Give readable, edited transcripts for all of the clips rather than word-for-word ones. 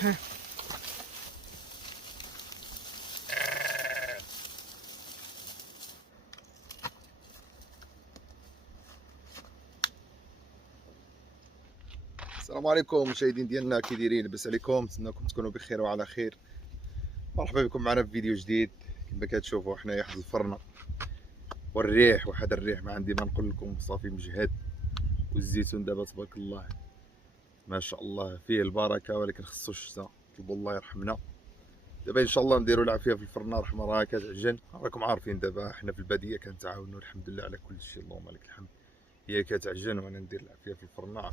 السلام عليكم مشاهدين ديالنا، كي دايرين؟ لاباس عليكم؟ نتمنىكم تكونوا بخير وعلى خير. مرحبا بكم معنا في فيديو جديد. كما كتشوفوا حنايا حد الفرن والريح، وهذا الريح ما عندي ما نقول لكم، صافي مجهد. والزيتون دابا تبارك الله ما شاء الله فيه البركه، ولكن خصو الشتاء، طلبوا الله يرحمنا. دابا ان شاء الله نديروا العافيه في الفرن، رحمه راه كتعجن. راكم عارفين دابا حنا في الباديه كنتعاونوا الحمد لله على كل شيء، اللهم لك الحمد. هي كتعجن وانا ندير العافيه في الفرن.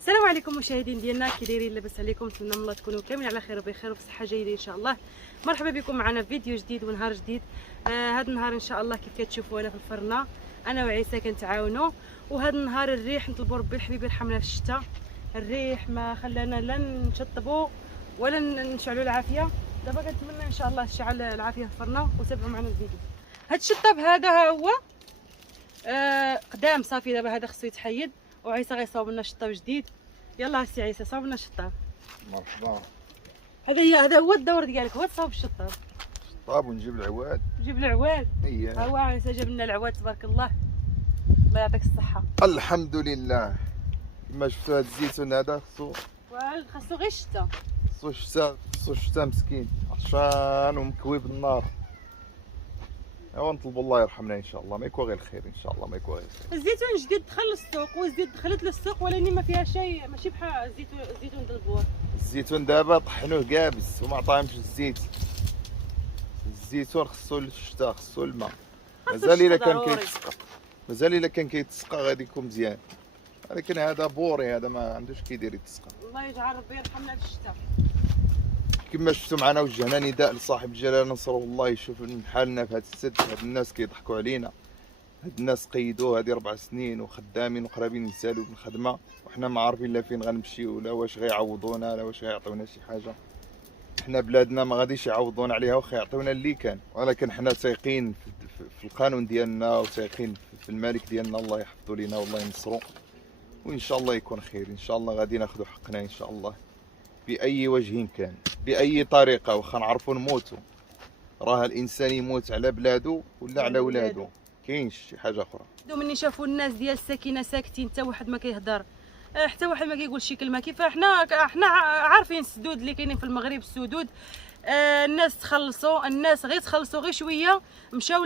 السلام عليكم مشاهدين ديالنا، كي دايرين؟ لاباس عليكم؟ نتمنى الله تكونوا كاملين على خير وبخير وفي صحه جيده ان شاء الله. مرحبا بكم معنا في فيديو جديد ونهار جديد. هذا النهار ان شاء الله كيف كتشوفوا انا في الفرنه، انا وعيسى كنتعاونوا. وهذا النهار الريح نطلبوا ربي الحبيب يرحمنا في الشتاء. الريح ما خلانا لا نشطبوا ولا نشعلوا العافيه. دابا كنتمنى ان شاء الله تشعل العافيه في الفرنه وتابعوا معنا الفيديو. هذا الشطاب هذا ها هو قدام صافي، دابا هذا خصو يتحيد وعيسى غيصاوب لنا شطاب جديد. يلا سي عيسى صاوب لنا الشطاب. مرحبا. هذا هو الدور ديالك، هو تصاوب الشطاب. شطاب ونجيب العواد. جيب العواد. اييه، ها هو عيسى جاب لنا العواد تبارك الله، الله يعطيك الصحه. الحمد لله. كما شفتوا هذا الزيتون هذا خاصو غير الشتا، خصو الشتا مسكين عطشان ومكوي بالنار. ايوا نطلبوا الله يرحمنا ان شاء الله، ما يكون غير الخير ان شاء الله، ما يكون غير الخير. الزيتون جديد دخل للسوق، والزيت دخلت للسوق ولكن ما فيها شيء، ماشي بحال الزيتون ديال البوار. الزيتون دابا طحنوه كابس وما عطاهمش الزيت. الزيتون خصو الشتا، خصو الماء. مازال الا كان كيتسقى، مازال الا كان كيتسقى غادي يكون مزيان، ولكن هذا بوري، هذا ما عندوش كيدير يتسقى. الله يجعل ربي يرحمنا في الشتاء. كما شفتوا معنا وجهنا نداء لصاحب الجلاله نصره الله يشوف حالنا في هذا السد. هاد الناس كيضحكوا علينا، هاد الناس قيدوه هذه 4 سنين وخدامين وقرابين يسالوا بالخدمه، وحنا ما عارفين لا فين غنمشيو، لا واش غيعوضونا، لا واش غيعطيونا شي حاجه. حنا بلادنا ما غاديش يعوضونا عليها، واخا يعطيونا اللي كان، ولكن حنا تايقين في القانون ديالنا وتايقين في الملك ديالنا. الله يحفظو لينا والله ينصرو، وان شاء الله يكون خير. ان شاء الله غادي ناخذ حقنا ان شاء الله باي وجه كان، باي طريقه، واخا نعرفوا نموتوا. راه الانسان يموت على بلادو ولا على ولادو، كاينش شي حاجه اخرى. ملي شافوا الناس ديال الساكنه ساكتين، حتى واحد ما كيهضر، حتى واحد ما كيقول شي كلمه. كيف احنا عارفين السدود اللي كاينين في المغرب، السدود الناس تخلصوا، الناس غير تخلصوا غير شويه، مشاو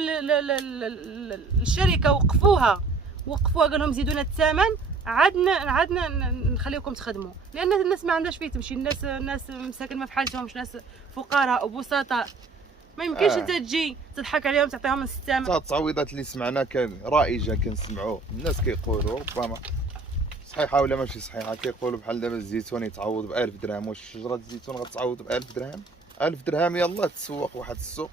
للشركه وقفوها قال لهم زيدونا الثمن، عدنا نخليكم تخدموا، لان الناس ما عندهاش فيه تمشي. الناس مساكن ما بحالتهمش، ناس فقراء وبسطاء، ما يمكنش انت تجي تضحك عليهم تعطيهم الثمن. التصعويضات اللي سمعنا كان رائجه، كنسمعوا الناس كيقولوا ربما صحيحه ولا ماشي صحيحه. كيقولوا بحال دابا الزيتون يتعوض ب 1000 درهم، واش شجره الزيتون غتعوض ب 1000 درهم؟ 1000 درهم يلاه تسوق واحد السوق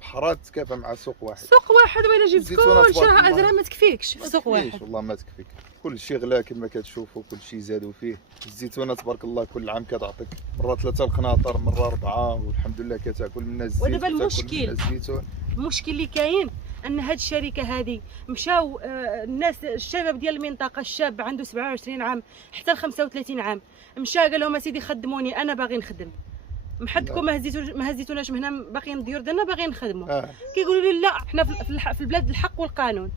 بحرات تكافى مع سوق واحد. سوق واحد وإلا جبت كلشي راه درهم ما تكفيكش في سوق واحد. والله ما تكفيك، كل شيء غلا كما كتشوفوا، كل شيء زادوا فيه. الزيتونه تبارك الله كل عام كتعطيك مره 3 القناطر، مره 4، والحمد لله كتاكل منها الزيت. ودابا المشكل اللي كاين ان هاد الشركه هذه مشاو الناس الشباب ديال المنطقه، الشاب عنده 27 عام حتى ل 35 عام، مشى قال لهم اسيدي خدموني، انا باغي نخدم، محدكم ما هزيتوناش من هنا، باقيين الديور ديالنا باغيين نخدموا. كيقولوا لي لا، حنا في البلاد الحق والقانون،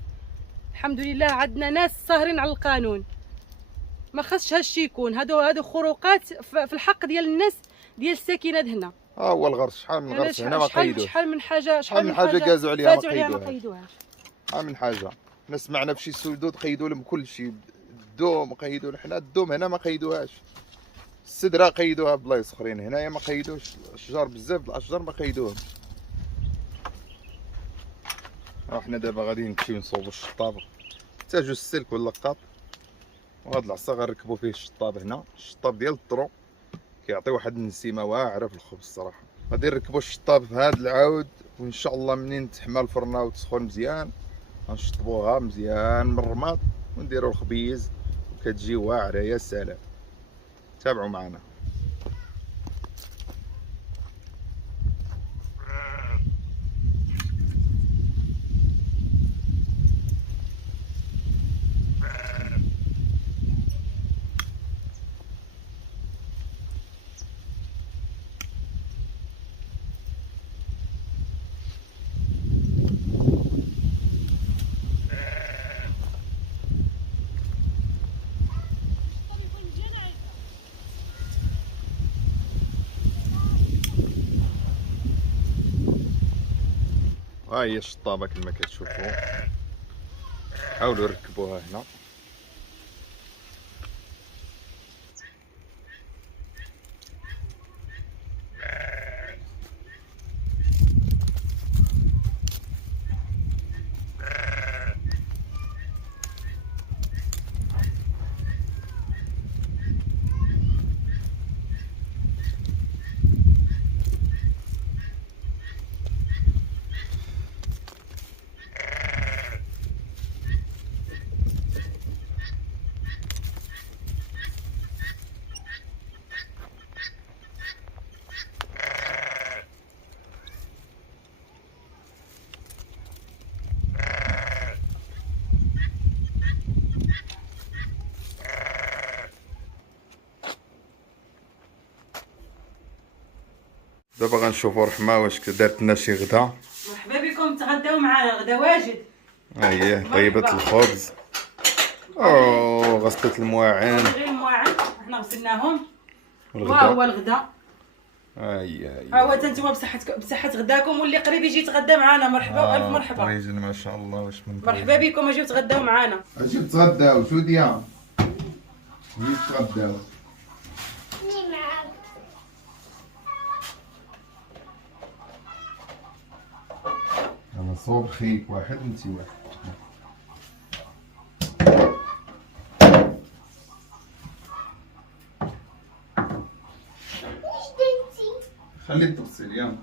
الحمد لله عندنا ناس ساهرين على القانون. ما خصش هالشي يكون. هادو خروقات في الحق ديال الناس ديال الساكنه هنا. هو الغرس، شحال من غرس هنا ما قيدوش، شحال من حاجه قازوا عليها ما قيدوهاش. شحال من حاجه. حنا سمعنا بشي سدود قيدوا لهم كل شيء، الدوم قيدوا، حنا الدوم هنا ما قيدوهاش، السدره قيدوها بلايص اخرين، هنايا ما قيدوش الاشجار، بزاف الاشجار ما قيدوهمش. حنا دابا غادي نمشيو نصوبوا الشطاب، نحتاجو السلك واللقاط، وهاد العصا غنركبوا فيه الشطاب هنا، الشطاب ديال الطرو كيعطي واحد النسيمه واعره في الخبز الصراحه. غادي نركبوا الشطاب في هاد العود، وان شاء الله منين تحمى الفرنه وتسخن مزيان غنشطبوها مزيان من الرماد ونديروا الخبيز، وكتجي واعره يا سلام. تابعوا معنا. ها هي الشطابه كما كتشوفوا، حاولوا ركبوها هنا. دابا غنشوفوا رحمه واش دارت لنا شي غدا. مرحبا بكم، تغداو معنا، غدا واجد. ها هي طيبت الخبز، او غسلت المواعن، غير المواعن حنا غسلناهم، والغدا هو الغدا. ها هي ها هو نتوما بصحة غداكم، واللي قريب يجي يتغدى معنا مرحبا والف مرحبا. طريجل ما شاء الله، واش من مرحبا بكم، اجيو تغداو معنا. اجيو تغداو شو ديال اجيو تغداو. انا صوب خيك واحد وانتي واحد. خلي التفصيل يلا.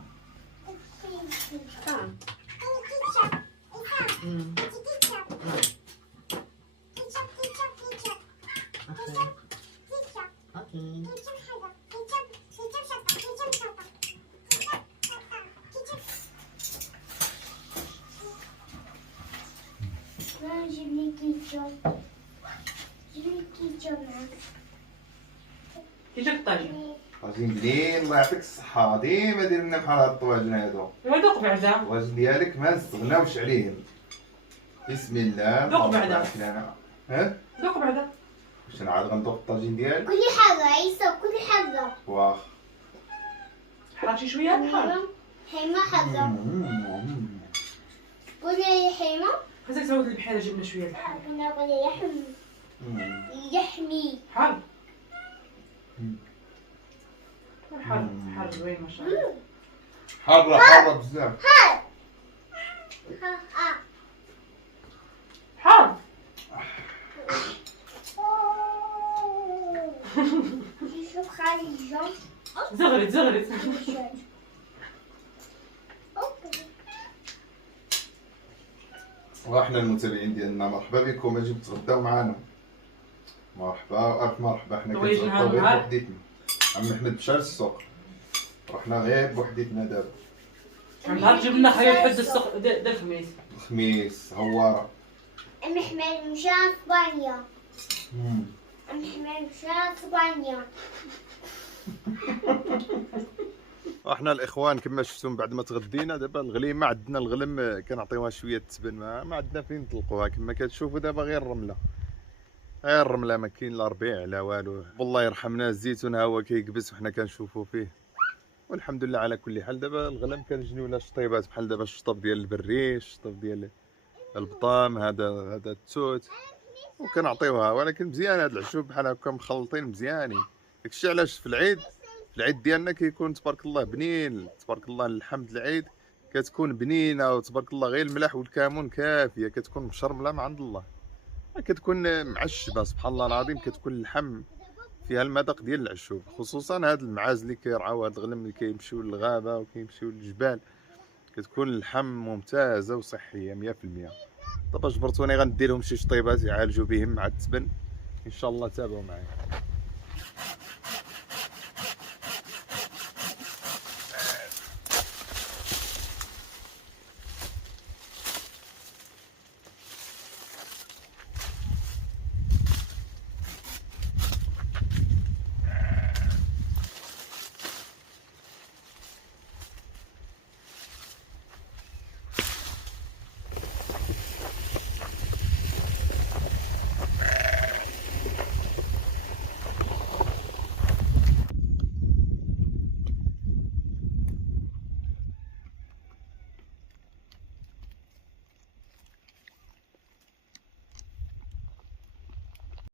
جيب لي كيتشوب، جيب لي كيتشوب معاك. كيجيك الطاجين؟ طاجين بنين الله يعطيك الصحة، ديما دير لنا بحال هاد الطواجن هادو. ايوا دوق بعدا. الطواجن ديالك ما نستغناوش عليهم. بسم الله. دوق بعدا. ها؟ دوق بعدا. واش انا عاد غندوق الطاجين ديالك؟ كل حاجة عيسى، كل حاجة. واخ. حرقتي شوية الحار. حيمة حاجة. قولي حيمة. خاصك تعاود البحيرة، جبنا شوية الحار. أنا قولي لحم. يحمي. حار. حار زوين ما شاء الله. حارة بزاف. حار. حار. شوف خارجة. زغرت. وحنا المتابعين ديالنا مرحبا بكم، اجيو تغداو معنا. مرحبا الف مرحبا. حنا كنتغداو غير بوحديتنا، عم احمد مشى للسوق، رحنا غير بوحديتنا دابا. نهار جبنا خير لحد السوق ديال الخميس. الخميس هواره. أم حماد مشى اسبانيا. أم حماد مشى اسبانيا. احنا الاخوان كما شفتوا بعد ما تغدينا دابا الغليم ما عندنا، الغلم كنعطيوها شويه تبن، ما عندنا فين نطلقوها كما كتشوفوا دابا غير الرمله. غير الرمله ما كاين لا ربيع لا والو. والله يرحمنا الزيتون ها هو كيكبس وحنا كنشوفوا فيه. والحمد لله على كل حال. دابا الغنم كنجنيو لها شطيبات بحال دابا الشطب ديال البريش، الشطب ديال البطام، هذا التوت، وكنعطيوها. ولكن مزيان هاد العشوب بحال هكا مخلطين مزيانين. داكشي علاش في العيد ديالنا كيكون تبارك الله بنين، تبارك الله الحمد العيد كتكون بنينه وتبارك الله. غير الملح والكمون كافيه، كتكون مشرمله من عند الله، كتكون معشبه سبحان الله العظيم. كتكون اللحم فيها المذاق ديال العشوب، خصوصا هاد المعاز اللي كيرعاو هاد الغنم اللي كيمشيو للغابه وكيمشيو للجبال، كتكون اللحم ممتازه وصحيه 100%. دابا جبرتوني غندير لهم شي شطيبات يعالجوا بهم مع التبن ان شاء الله. تابعوا معايا.